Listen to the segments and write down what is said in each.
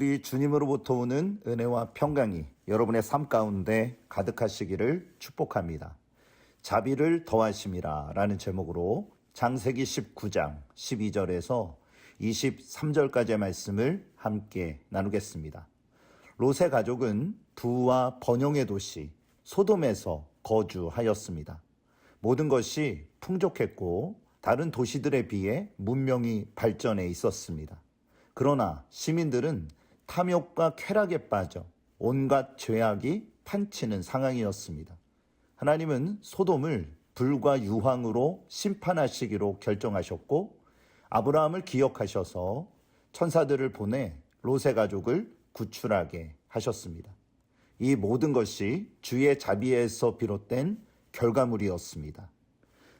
우리 주님으로부터 오는 은혜와 평강이 여러분의 삶 가운데 가득하시기를 축복합니다. 자비를 더하심이라 라는 제목으로 창세기 19장 12절에서 23절까지의 말씀을 함께 나누겠습니다. 롯의 가족은 부와 번영의 도시 소돔에서 거주하였습니다. 모든 것이 풍족했고 다른 도시들에 비해 문명이 발전해 있었습니다. 그러나 시민들은 탐욕과 쾌락에 빠져 온갖 죄악이 판치는 상황이었습니다. 하나님은 소돔을 불과 유황으로 심판하시기로 결정하셨고 아브라함을 기억하셔서 천사들을 보내 롯의 가족을 구출하게 하셨습니다. 이 모든 것이 주의 자비에서 비롯된 결과물이었습니다.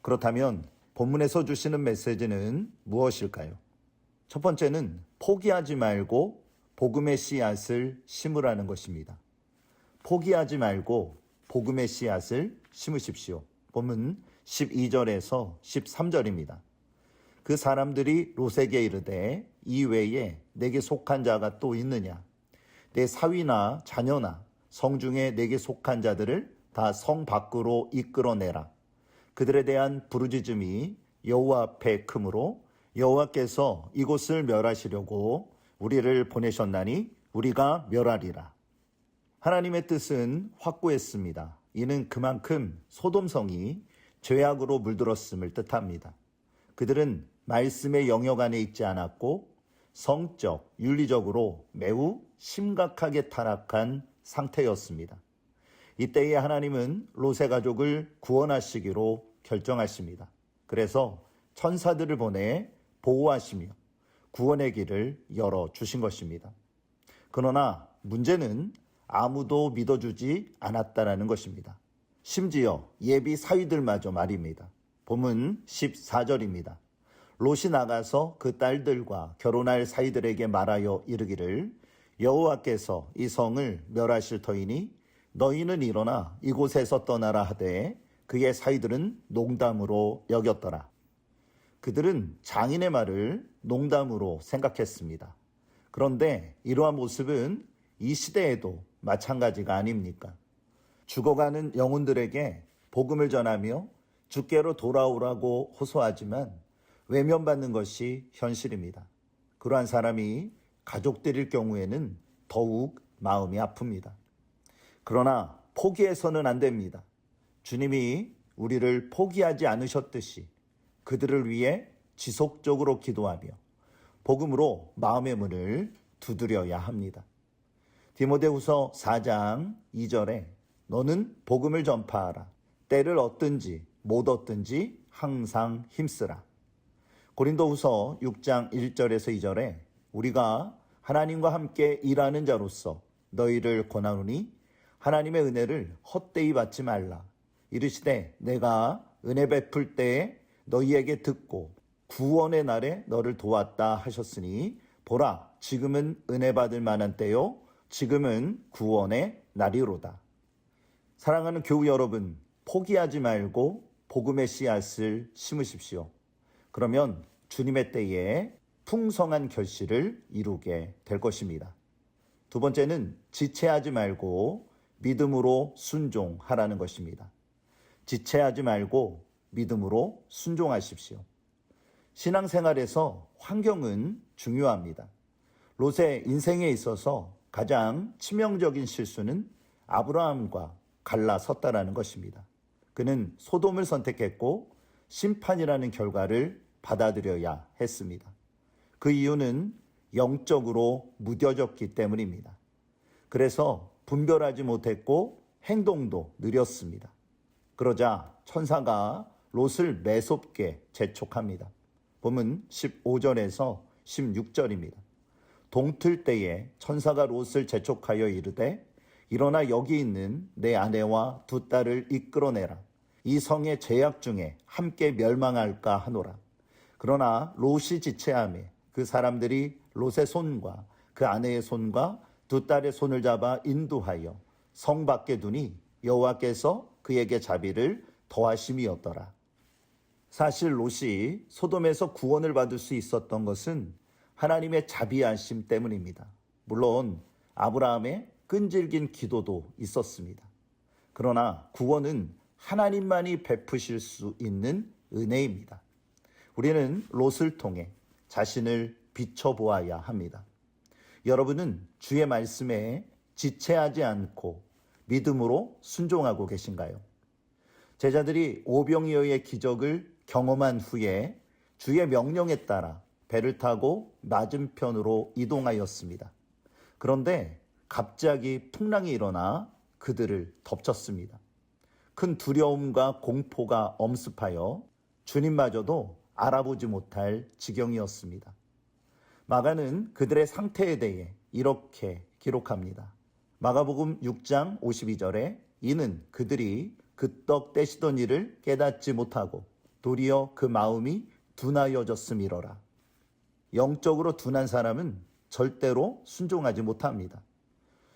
그렇다면 본문에서 주시는 메시지는 무엇일까요? 첫 번째는 포기하지 말고 복음의 씨앗을 심으라는 것입니다. 포기하지 말고 복음의 씨앗을 심으십시오. 본문 12절에서 13절입니다. 그 사람들이 롯에게 이르되 이 외에 내게 속한 자가 또 있느냐? 내 사위나 자녀나 성중에 내게 속한 자들을 다 성 밖으로 이끌어내라. 그들에 대한 부르짖음이 여호와 앞에 크므로 여호와께서 이곳을 멸하시려고 우리를 보내셨나니 우리가 멸하리라. 하나님의 뜻은 확고했습니다. 이는 그만큼 소돔성이 죄악으로 물들었음을 뜻합니다. 그들은 말씀의 영역 안에 있지 않았고 성적, 윤리적으로 매우 심각하게 타락한 상태였습니다. 이때에 하나님은 롯의 가족을 구원하시기로 결정하십니다. 그래서 천사들을 보내 보호하시며 구원의 길을 열어주신 것입니다. 그러나 문제는 아무도 믿어주지 않았다라는 것입니다. 심지어 예비 사위들마저 말입니다. 본문 14절입니다. 롯이 나가서 그 딸들과 결혼할 사위들에게 말하여 이르기를 여호와께서 이 성을 멸하실 터이니 너희는 일어나 이곳에서 떠나라 하되 그의 사위들은 농담으로 여겼더라. 그들은 장인의 말을 농담으로 생각했습니다. 그런데 이러한 모습은 이 시대에도 마찬가지가 아닙니까? 죽어가는 영혼들에게 복음을 전하며 주께로 돌아오라고 호소하지만 외면받는 것이 현실입니다. 그러한 사람이 가족들일 경우에는 더욱 마음이 아픕니다. 그러나 포기해서는 안 됩니다. 주님이 우리를 포기하지 않으셨듯이 그들을 위해 지속적으로 기도하며 복음으로 마음의 문을 두드려야 합니다. 디모데후서 4장 2절에 너는 복음을 전파하라. 때를 얻든지 못 얻든지 항상 힘쓰라. 고린도후서 6장 1절에서 2절에 우리가 하나님과 함께 일하는 자로서 너희를 권하노니 하나님의 은혜를 헛되이 받지 말라. 이르시되 내가 은혜 베풀 때에 너희에게 듣고 구원의 날에 너를 도왔다 하셨으니 보라 지금은 은혜 받을 만한 때요 지금은 구원의 날이로다. 사랑하는 교우 여러분, 포기하지 말고 복음의 씨앗을 심으십시오. 그러면 주님의 때에 풍성한 결실을 이루게 될 것입니다. 두 번째는 지체하지 말고 믿음으로 순종하라는 것입니다. 지체하지 말고 믿음으로 순종하십시오. 신앙생활에서 환경은 중요합니다. 롯의 인생에 있어서 가장 치명적인 실수는 아브라함과 갈라섰다라는 것입니다. 그는 소돔을 선택했고 심판이라는 결과를 받아들여야 했습니다. 그 이유는 영적으로 무뎌졌기 때문입니다. 그래서 분별하지 못했고 행동도 느렸습니다. 그러자 천사가 롯을 매섭게 재촉합니다. 본문 15절에서 16절입니다. 동틀 때에 천사가 롯을 재촉하여 이르되 일어나 여기 있는 내 아내와 두 딸을 이끌어내라. 이 성의 죄악 중에 함께 멸망할까 하노라. 그러나 롯이 지체하매 그 사람들이 롯의 손과 그 아내의 손과 두 딸의 손을 잡아 인도하여 성 밖에 두니 여호와께서 그에게 자비를 더하심이었더라. 사실 롯이 소돔에서 구원을 받을 수 있었던 것은 하나님의 자비하심 때문입니다. 물론 아브라함의 끈질긴 기도도 있었습니다. 그러나 구원은 하나님만이 베푸실 수 있는 은혜입니다. 우리는 롯을 통해 자신을 비춰보아야 합니다. 여러분은 주의 말씀에 지체하지 않고 믿음으로 순종하고 계신가요? 제자들이 오병이어의 기적을 경험한 후에 주의 명령에 따라 배를 타고 맞은편으로 이동하였습니다. 그런데 갑자기 풍랑이 일어나 그들을 덮쳤습니다. 큰 두려움과 공포가 엄습하여 주님마저도 알아보지 못할 지경이었습니다. 마가는 그들의 상태에 대해 이렇게 기록합니다. 마가복음 6장 52절에 이는 그들이 그 떡 떼시던 일을 깨닫지 못하고 도리어 그 마음이 둔하여졌음이로라. 영적으로 둔한 사람은 절대로 순종하지 못합니다.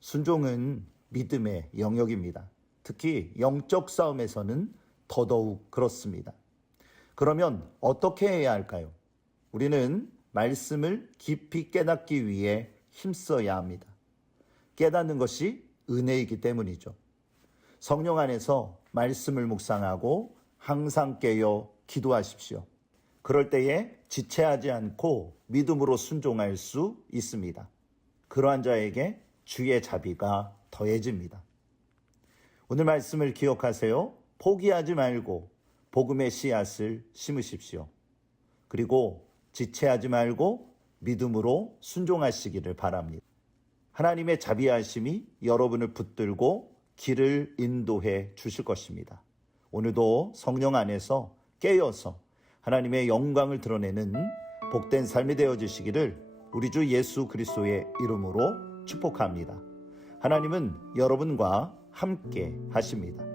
순종은 믿음의 영역입니다. 특히 영적 싸움에서는 더더욱 그렇습니다. 그러면 어떻게 해야 할까요? 우리는 말씀을 깊이 깨닫기 위해 힘써야 합니다. 깨닫는 것이 은혜이기 때문이죠. 성령 안에서 말씀을 묵상하고 항상 깨어 기도하십시오. 그럴 때에 지체하지 않고 믿음으로 순종할 수 있습니다. 그러한 자에게 주의 자비가 더해집니다. 오늘 말씀을 기억하세요. 포기하지 말고 복음의 씨앗을 심으십시오. 그리고 지체하지 말고 믿음으로 순종하시기를 바랍니다. 하나님의 자비하심이 여러분을 붙들고 길을 인도해 주실 것입니다. 오늘도 성령 안에서 깨어서 하나님의 영광을 드러내는 복된 삶이 되어지시기를 우리 주 예수 그리스도의 이름으로 축복합니다. 하나님은 여러분과 함께 하십니다.